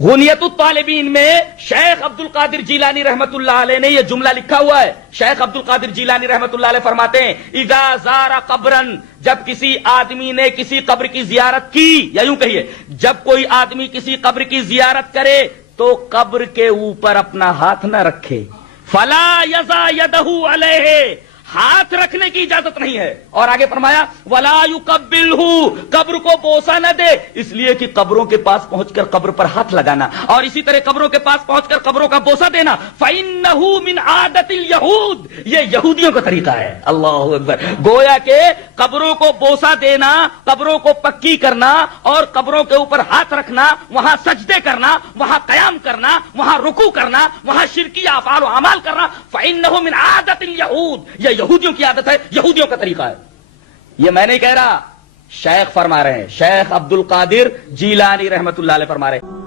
غنیت الطالبین میں شیخ عبد القادر جیلانی رحمت اللہ علیہ نے یہ جملہ لکھا ہوا ہے. شیخ عبد القادر جیلانی رحمت اللہ علیہ فرماتے ہیں اذا زار قبرا، جب کسی آدمی نے کسی قبر کی زیارت کی، یا یوں کہیے جب کوئی آدمی کسی قبر کی زیارت کرے تو قبر کے اوپر اپنا ہاتھ نہ رکھے. فلا یضع یدہ علیہ، ہاتھ رکھنے کی اجازت نہیں ہے. اور آگے فرمایا ولا یقبلہ، قبر کو بوسہ نہ دے، اس لیے کہ قبروں کے پاس پہنچ کر قبر پر ہاتھ لگانا اور اسی طرح قبروں کے پاس پہنچ کر قبروں کا بوسہ دینا فإنہ من عادت الیہود، یہ یہودیوں کا طریقہ ہے. اللہ اکبر. گویا کہ قبروں کو بوسہ دینا، قبروں کو پکی کرنا اور قبروں کے اوپر ہاتھ رکھنا، وہاں سجدے کرنا، وہاں قیام کرنا، وہاں رکوع کرنا، وہاں شرکی افعال و اعمال کرنا فإنہ من عادت الیہود، یہ یہودیوں کی عادت ہے، یہودیوں کا طریقہ ہے. یہ میں نہیں کہہ رہا، شیخ فرما رہے ہیں، شیخ عبد القادر جیلانی رحمت اللہ علیہ فرما رہے ہیں.